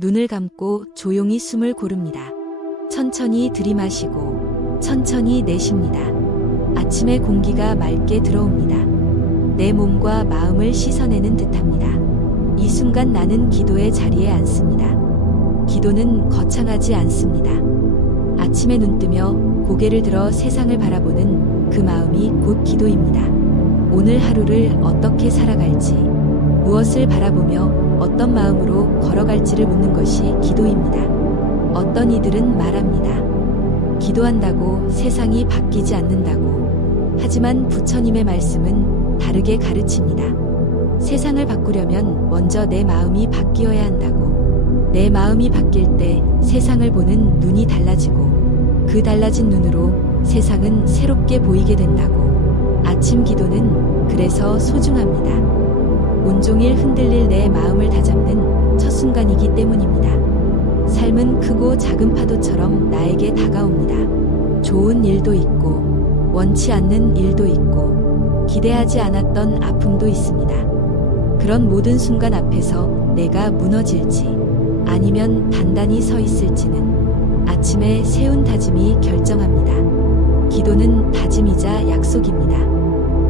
눈을 감고 조용히 숨을 고릅니다. 천천히 들이마시고 천천히 내쉽니다. 아침의 공기가 맑게 들어옵니다. 내 몸과 마음을 씻어내는 듯합니다. 이 순간 나는 기도의 자리에 앉습니다. 기도는 거창하지 않습니다. 아침에 눈뜨며 고개를 들어 세상을 바라보는 그 마음이 곧 기도입니다. 오늘 하루를 어떻게 살아갈지, 무엇을 바라보며 어떤 마음으로 걸어갈지를 묻는 것이 기도입니다. 어떤 이들은 말합니다. 기도한다고 세상이 바뀌지 않는다고. 하지만 부처님의 말씀은 다르게 가르칩니다. 세상을 바꾸려면 먼저 내 마음이 바뀌어야 한다고. 내 마음이 바뀔 때 세상을 보는 눈이 달라지고 그 달라진 눈으로 세상은 새롭게 보이게 된다고. 아침 기도는 그래서 소중합니다. 온종일 흔들릴 내 마음을 다잡는 첫 순간이기 때문입니다. 삶은 크고 작은 파도처럼 나에게 다가옵니다. 좋은 일도 있고 원치 않는 일도 있고 기대하지 않았던 아픔도 있습니다. 그런 모든 순간 앞에서 내가 무너질지 아니면 단단히 서 있을지는 아침에 세운 다짐이 결정합니다. 기도는 다짐이자 약속입니다.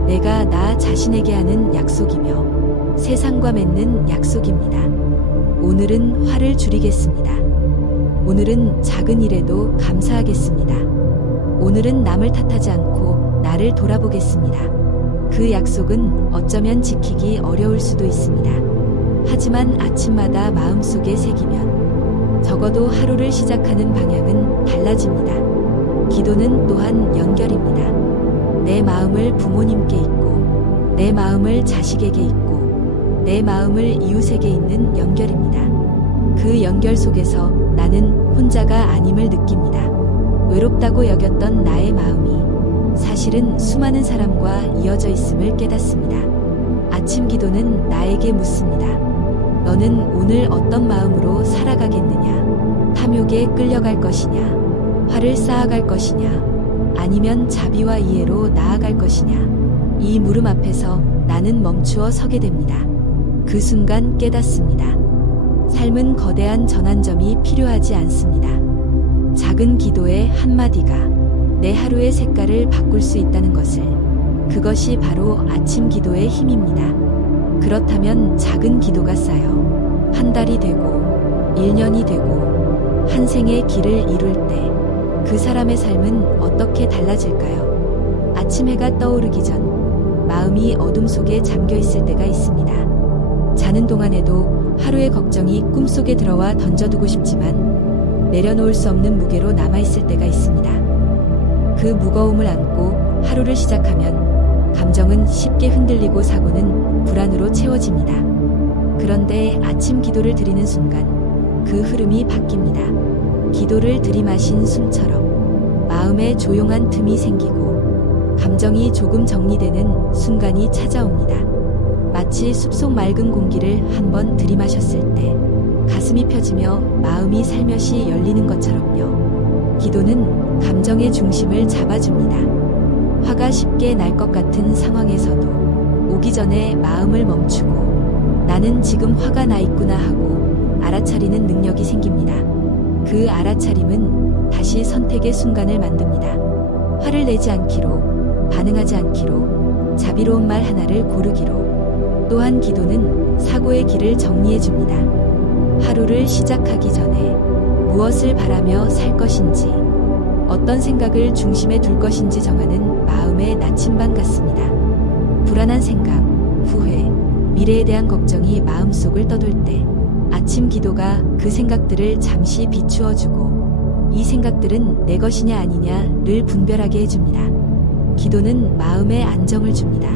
내가 나 자신에게 하는 약속이며 세상과 맺는 약속입니다. 오늘은 화를 줄이겠습니다. 오늘은 작은 일에도 감사하겠습니다. 오늘은 남을 탓하지 않고 나를 돌아보겠습니다. 그 약속은 어쩌면 지키기 어려울 수도 있습니다. 하지만 아침마다 마음속에 새기면 적어도 하루를 시작하는 방향은 달라집니다. 기도는 또한 연결입니다. 내 마음을 부모님께 있고 내 마음을 자식에게 있고 내 마음을 이웃에게 있는 연결입니다. 그 연결 속에서 나는 혼자가 아님을 느낍니다. 외롭다고 여겼던 나의 마음이 사실은 수많은 사람과 이어져 있음을 깨닫습니다. 아침 기도는 나에게 묻습니다. 너는 오늘 어떤 마음으로 살아가겠느냐? 탐욕에 끌려갈 것이냐? 화를 쌓아갈 것이냐? 아니면 자비와 이해로 나아갈 것이냐? 이 물음 앞에서 나는 멈추어 서게 됩니다. 그 순간 깨닫습니다. 삶은 거대한 전환점이 필요하지 않습니다. 작은 기도의 한마디가 내 하루의 색깔을 바꿀 수 있다는 것을, 그것이 바로 아침 기도의 힘입니다. 그렇다면 작은 기도가 쌓여 한 달이 되고 1년이 되고 한 생의 길을 이룰 때 그 사람의 삶은 어떻게 달라질까요? 아침 해가 떠오르기 전 마음이 어둠 속에 잠겨 있을 때가 있습니다. 자는 동안에도 하루의 걱정이 꿈속에 들어와 던져두고 싶지만 내려놓을 수 없는 무게로 남아있을 때가 있습니다. 그 무거움을 안고 하루를 시작하면 감정은 쉽게 흔들리고 사고는 불안으로 채워집니다. 그런데 아침 기도를 드리는 순간 그 흐름이 바뀝니다. 기도를 들이마신 숨처럼 마음에 조용한 틈이 생기고 감정이 조금 정리되는 순간이 찾아옵니다. 마치 숲속 맑은 공기를 한번 들이마셨을 때 가슴이 펴지며 마음이 살며시 열리는 것처럼요. 기도는 감정의 중심을 잡아줍니다. 화가 쉽게 날 것 같은 상황에서도 오기 전에 마음을 멈추고 나는 지금 화가 나 있구나 하고 알아차리는 능력이 생깁니다. 그 알아차림은 다시 선택의 순간을 만듭니다. 화를 내지 않기로, 반응하지 않기로, 자비로운 말 하나를 고르기로. 또한 기도는 사고의 길을 정리해줍니다. 하루를 시작하기 전에 무엇을 바라며 살 것인지, 어떤 생각을 중심에 둘 것인지 정하는 마음의 나침반 같습니다. 불안한 생각, 후회, 미래에 대한 걱정이 마음속을 떠돌 때 아침 기도가 그 생각들을 잠시 비추어주고 이 생각들은 내 것이냐 아니냐를 분별하게 해줍니다. 기도는 마음에 안정을 줍니다.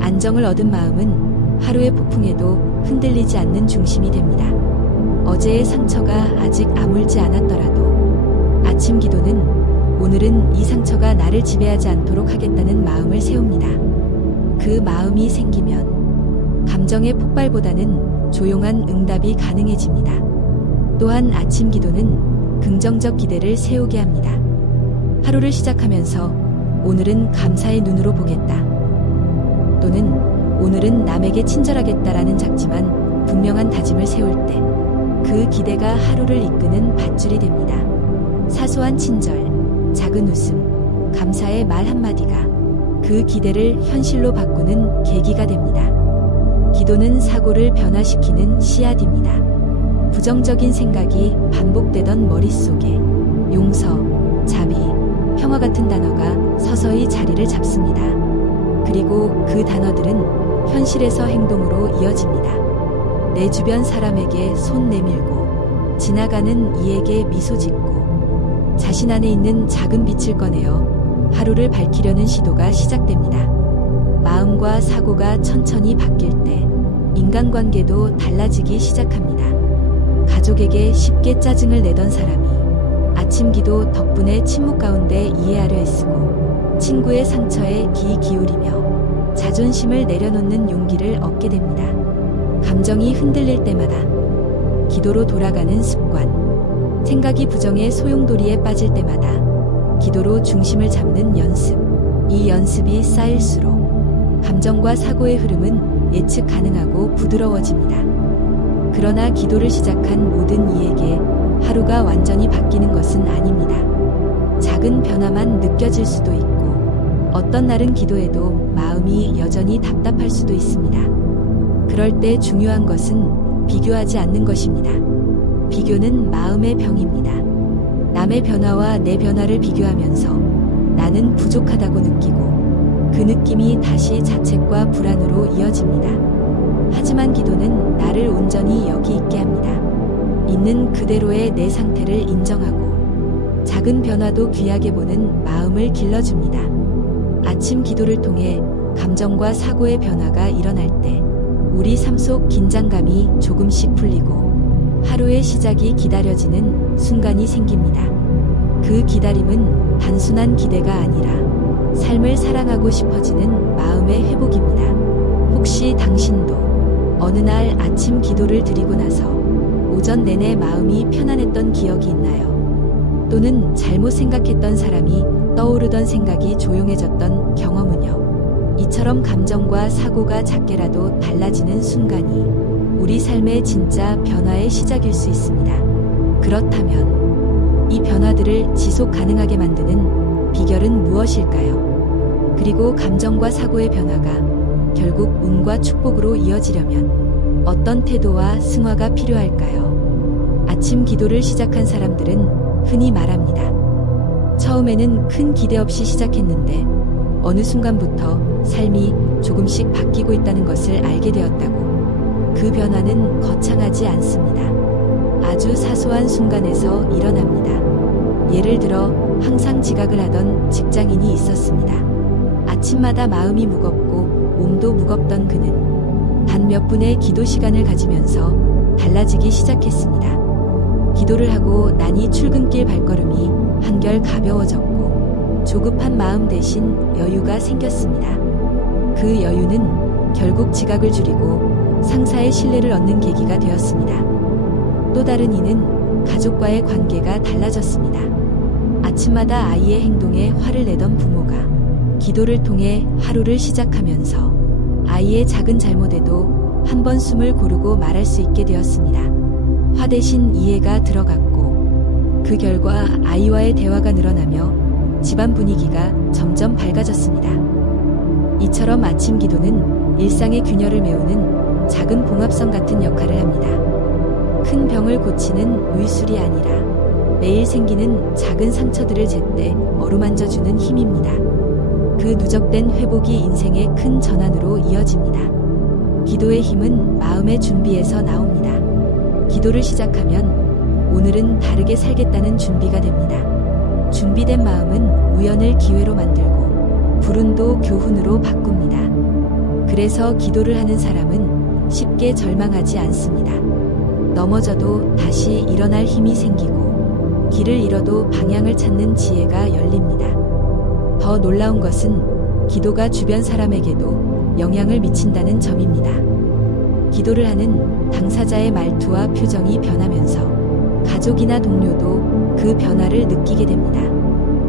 안정을 얻은 마음은 하루의 폭풍에도 흔들리지 않는 중심이 됩니다. 어제의 상처가 아직 아물지 않았더라도 아침 기도는 오늘은 이 상처가 나를 지배하지 않도록 하겠다는 마음을 세웁니다. 그 마음이 생기면 감정의 폭발보다는 조용한 응답이 가능해집니다. 또한 아침 기도는 긍정적 기대를 세우게 합니다. 하루를 시작하면서 오늘은 감사의 눈으로 보겠다. 또는 오늘은 남에게 친절하겠다라는 작지만 분명한 다짐을 세울 때 그 기대가 하루를 이끄는 밧줄이 됩니다. 사소한 친절, 작은 웃음, 감사의 말 한마디가 그 기대를 현실로 바꾸는 계기가 됩니다. 기도는 사고를 변화시키는 씨앗입니다. 부정적인 생각이 반복되던 머릿속에 용서, 자비, 평화 같은 단어가 서서히 자리를 잡습니다. 그리고 그 단어들은 현실에서 행동으로 이어집니다. 내 주변 사람에게 손 내밀고, 지나가는 이에게 미소 짓고, 자신 안에 있는 작은 빛을 꺼내어 하루를 밝히려는 시도가 시작됩니다. 마음과 사고가 천천히 바뀔 때 인간관계도 달라지기 시작합니다. 가족에게 쉽게 짜증을 내던 사람이 아침 기도 덕분에 침묵 가운데 이해하려 애쓰고, 친구의 상처에 귀 기울이며 자존심을 내려놓는 용기를 얻게 됩니다. 감정이 흔들릴 때마다 기도로 돌아가는 습관, 생각이 부정의 소용돌이에 빠질 때마다 기도로 중심을 잡는 연습, 이 연습이 쌓일수록 감정과 사고의 흐름은 예측 가능하고 부드러워집니다. 그러나 기도를 시작한 모든 이에게 하루가 완전히 바뀌는 것은 아닙니다. 작은 변화만 느껴질 수도 있고, 어떤 날은 기도해도 마음이 여전히 답답할 수도 있습니다. 그럴 때 중요한 것은 비교하지 않는 것입니다. 비교는 마음의 병입니다. 남의 변화와 내 변화를 비교하면서 나는 부족하다고 느끼고, 그 느낌이 다시 자책과 불안으로 이어집니다. 하지만 기도는 나를 온전히 여기 있게 합니다. 있는 그대로의 내 상태를 인정하고 작은 변화도 귀하게 보는 마음을 길러줍니다. 아침 기도를 통해 감정과 사고의 변화가 일어날 때 우리 삶 속 긴장감이 조금씩 풀리고 하루의 시작이 기다려지는 순간이 생깁니다. 그 기다림은 단순한 기대가 아니라 삶을 사랑하고 싶어지는 마음의 회복입니다. 혹시 당신도 어느 날 아침 기도를 드리고 나서 오전 내내 마음이 편안했던 기억이 있나요? 또는 잘못 생각했던 사람이 떠오르던 생각이 조용해졌던 경험은요? 이처럼 감정과 사고가 작게라도 달라지는 순간이 우리 삶의 진짜 변화의 시작일 수 있습니다. 그렇다면 이 변화들을 지속 가능하게 만드는 비결은 무엇일까요? 그리고 감정과 사고의 변화가 결국 운과 축복으로 이어지려면 어떤 태도와 승화가 필요할까요? 아침 기도를 시작한 사람들은 흔히 말합니다. 처음에는 큰 기대 없이 시작했는데 어느 순간부터 삶이 조금씩 바뀌고 있다는 것을 알게 되었다고. 그 변화는 거창하지 않습니다. 아주 사소한 순간에서 일어납니다. 예를 들어 항상 지각을 하던 직장인이 있었습니다. 아침마다 마음이 무겁고 몸도 무겁던 그는 단 몇 분의 기도 시간을 가지면서 달라지기 시작했습니다. 기도를 하고 나니 출근길 발걸음이 한결 가벼워졌고 조급한 마음 대신 여유가 생겼습니다. 그 여유는 결국 지각을 줄이고 상사의 신뢰를 얻는 계기가 되었습니다. 또 다른 이는 가족과의 관계가 달라졌습니다. 아침마다 아이의 행동에 화를 내던 부모가 기도를 통해 하루를 시작하면서 아이의 작은 잘못에도 한 번 숨을 고르고 말할 수 있게 되었습니다. 화 대신 이해가 들어갔고 그 결과 아이와의 대화가 늘어나며 집안 분위기가 점점 밝아졌습니다. 이처럼 아침 기도는 일상의 균열을 메우는 작은 봉합성 같은 역할을 합니다. 큰 병을 고치는 의술이 아니라 매일 생기는 작은 상처들을 제때 어루만져주는 힘입니다. 그 누적된 회복이 인생의 큰 전환으로 이어집니다. 기도의 힘은 마음의 준비에서 나옵니다. 기도를 시작하면 오늘은 다르게 살겠다는 준비가 됩니다. 준비된 마음은 우연을 기회로 만들고 불운도 교훈으로 바꿉니다. 그래서 기도를 하는 사람은 쉽게 절망하지 않습니다. 넘어져도 다시 일어날 힘이 생기고 길을 잃어도 방향을 찾는 지혜가 열립니다. 더 놀라운 것은 기도가 주변 사람에게도 영향을 미친다는 점입니다. 기도를 하는 당사자의 말투와 표정이 변하면서 가족이나 동료도 그 변화를 느끼게 됩니다.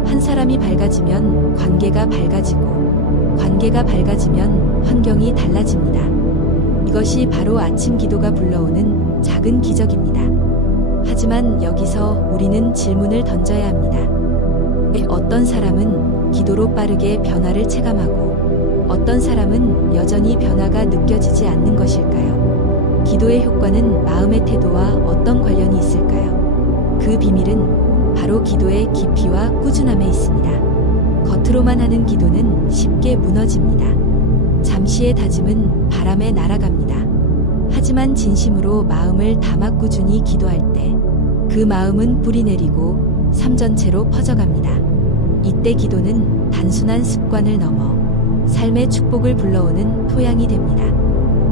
한 사람이 밝아지면 관계가 밝아지고 관계가 밝아지면 환경이 달라집니다. 이것이 바로 아침 기도가 불러오는 작은 기적입니다. 하지만 여기서 우리는 질문을 던져야 합니다. 왜 어떤 사람은 기도로 빠르게 변화를 체감하고 어떤 사람은 여전히 변화가 느껴지지 않는 것일까요? 기도의 효과는 마음의 태도와 어떤 관련이 있을까요? 그 비밀은 바로 기도의 깊이와 꾸준함에 있습니다. 겉으로만 하는 기도는 쉽게 무너집니다. 잠시의 다짐은 바람에 날아갑니다. 하지만 진심으로 마음을 담아 꾸준히 기도할 때 그 마음은 뿌리 내리고 삶 전체로 퍼져갑니다. 이때 기도는 단순한 습관을 넘어 삶의 축복을 불러오는 토양이 됩니다.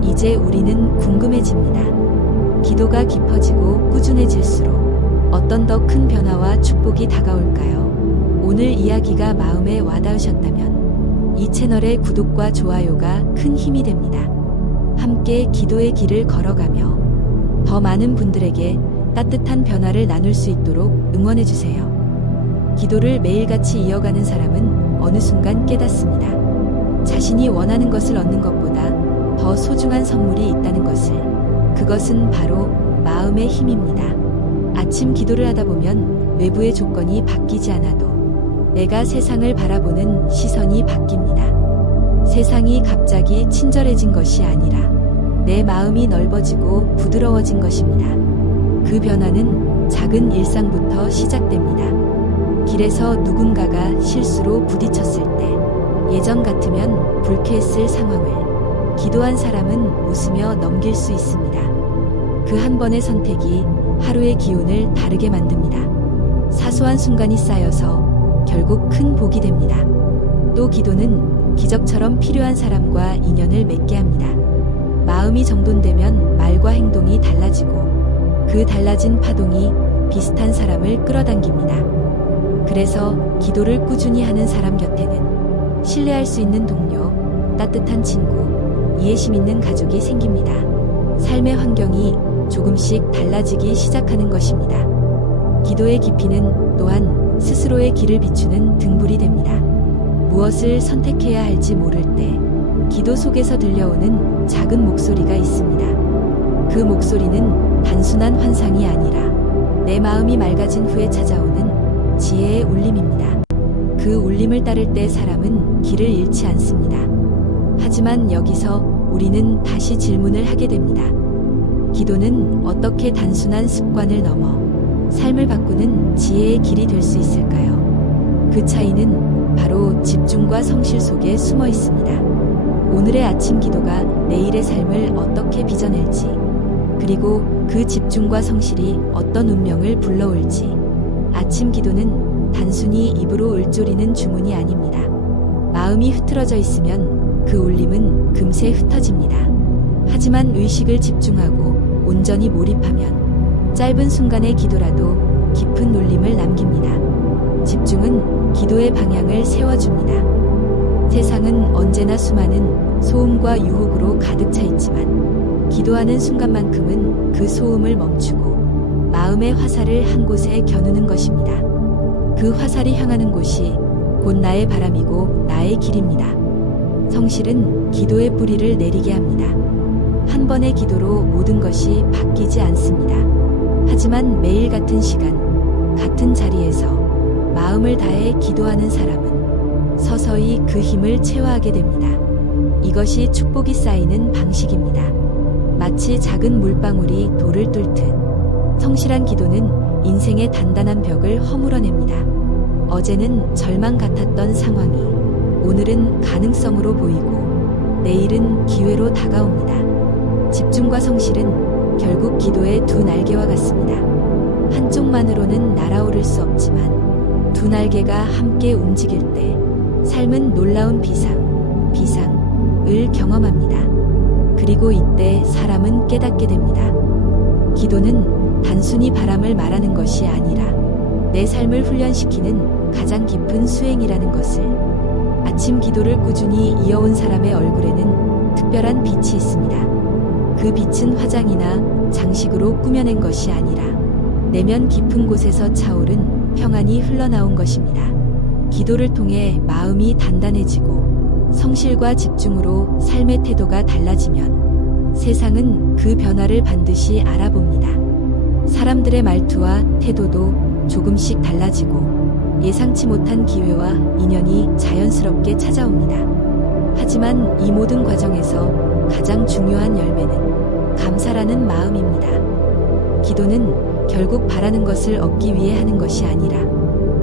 이제 우리는 궁금해집니다. 기도가 깊어지고 꾸준해질수록 어떤 더 큰 변화와 축복이 다가올까요? 오늘 이야기가 마음에 와닿으셨다면 이 채널의 구독과 좋아요가 큰 힘이 됩니다. 함께 기도의 길을 걸어가며 더 많은 분들에게 따뜻한 변화를 나눌 수 있도록 응원해주세요. 기도를 매일같이 이어가는 사람은 어느 순간 깨닫습니다. 자신이 원하는 것을 얻는 것보다 더 소중한 선물이 있다는 것을. 그것은 바로 마음의 힘입니다. 아침 기도를 하다 보면 외부의 조건이 바뀌지 않아도 내가 세상을 바라보는 시선이 바뀝니다. 세상이 갑자기 친절해진 것이 아니라 내 마음이 넓어지고 부드러워진 것입니다. 그 변화는 작은 일상부터 시작됩니다. 길에서 누군가가 실수로 부딪혔을 때 예전 같으면 불쾌했을 상황을 기도한 사람은 웃으며 넘길 수 있습니다. 그 한 번의 선택이 하루의 기운을 다르게 만듭니다. 사소한 순간이 쌓여서 결국 큰 복이 됩니다. 또 기도는 기적처럼 필요한 사람과 인연을 맺게 합니다. 마음이 정돈되면 말과 행동이 달라지고 그 달라진 파동이 비슷한 사람을 끌어당깁니다. 그래서 기도를 꾸준히 하는 사람 곁에는 신뢰할 수 있는 동료, 따뜻한 친구, 이해심 있는 가족이 생깁니다. 삶의 환경이 조금씩 달라지기 시작하는 것입니다. 기도의 깊이는 또한 스스로의 길을 비추는 등불이 됩니다. 무엇을 선택해야 할지 모를 때 기도 속에서 들려오는 작은 목소리가 있습니다. 그 목소리는 단순한 환상이 아니라 내 마음이 맑아진 후에 찾아오는 지혜의 울림입니다. 그 울림을 따를 때 사람은 길을 잃지 않습니다. 하지만 여기서 우리는 다시 질문을 하게 됩니다. 기도는 어떻게 단순한 습관을 넘어 삶을 바꾸는 지혜의 길이 될 수 있을까요? 그 차이는 바로 집중과 성실 속에 숨어 있습니다. 오늘의 아침 기도가 내일의 삶을 어떻게 빚어낼지, 그리고 그 집중과 성실이 어떤 운명을 불러올지. 아침 기도는 단순히 입으로 을조리는 주문이 아닙니다. 마음이 흐트러져 있으면 그 울림은 금세 흩어집니다. 하지만 의식을 집중하고 온전히 몰입하면 짧은 순간의 기도라도 깊은 울림을 남깁니다. 집중은 기도의 방향을 세워줍니다. 세상은 언제나 수많은 소음과 유혹으로 가득 차 있지만 기도하는 순간만큼은 그 소음을 멈추고 마음의 화살을 한 곳에 겨누는 것입니다. 그 화살이 향하는 곳이 곧 나의 바람이고 나의 길입니다. 성실은 기도의 뿌리를 내리게 합니다. 한 번의 기도로 모든 것이 바뀌지 않습니다. 하지만 매일 같은 시간, 같은 자리에서 마음을 다해 기도하는 사람은 서서히 그 힘을 체화하게 됩니다. 이것이 축복이 쌓이는 방식입니다. 마치 작은 물방울이 돌을 뚫듯 성실한 기도는 인생의 단단한 벽을 허물어냅니다. 어제는 절망 같았던 상황이 오늘은 가능성으로 보이고 내일은 기회로 다가옵니다. 집중과 성실은 결국 기도의 두 날개와 같습니다. 한쪽만으로는 날아오를 수 없지만 두 날개가 함께 움직일 때 삶은 놀라운 비상을 경험합니다. 그리고 이때 사람은 깨닫게 됩니다. 기도는 단순히 바람을 말하는 것이 아니라 내 삶을 훈련시키는 가장 깊은 수행이라는 것을. 아침 기도를 꾸준히 이어온 사람의 얼굴에는 특별한 빛이 있습니다. 그 빛은 화장이나 장식으로 꾸며낸 것이 아니라 내면 깊은 곳에서 차오른 평안이 흘러나온 것입니다. 기도를 통해 마음이 단단해지고 성실과 집중으로 삶의 태도가 달라지면 세상은 그 변화를 반드시 알아봅니다. 사람들의 말투와 태도도 조금씩 달라지고 예상치 못한 기회와 인연이 자연스럽게 찾아옵니다. 하지만 이 모든 과정에서 가장 중요한 열매는 감사라는 마음입니다. 기도는 결국 바라는 것을 얻기 위해 하는 것이 아니라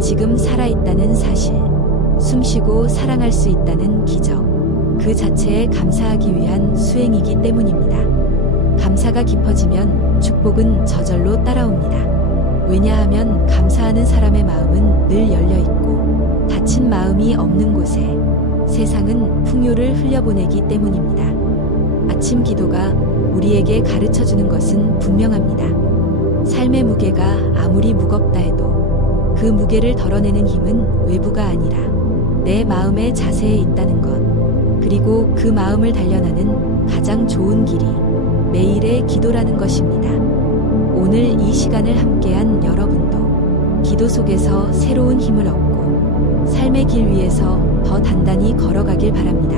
지금 살아있다는 사실, 숨쉬고 사랑할 수 있다는 기적, 그 자체에 감사하기 위한 수행이기 때문입니다. 감사가 깊어지면 축복은 저절로 따라옵니다. 왜냐하면 감사하는 사람의 마음은 늘 열려있고 닫힌 마음이 없는 곳에 세상은 풍요를 흘려보내기 때문입니다. 아침 기도가 우리에게 가르쳐주는 것은 분명합니다. 삶의 무게가 아무리 무겁다 해도 그 무게를 덜어내는 힘은 외부가 아니라 내 마음의 자세에 있다는 것, 그리고 그 마음을 단련하는 가장 좋은 길이 매일의 기도라는 것입니다. 오늘 이 시간을 함께한 여러분도 기도 속에서 새로운 힘을 얻고 삶의 길 위에서 더 단단히 걸어가길 바랍니다.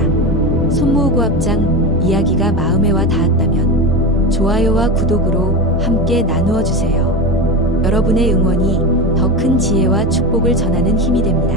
손모으고 합장 이야기가 마음에 와 닿았다면 좋아요와 구독으로 함께 나누어 주세요. 여러분의 응원이 더 큰 지혜와 축복을 전하는 힘이 됩니다.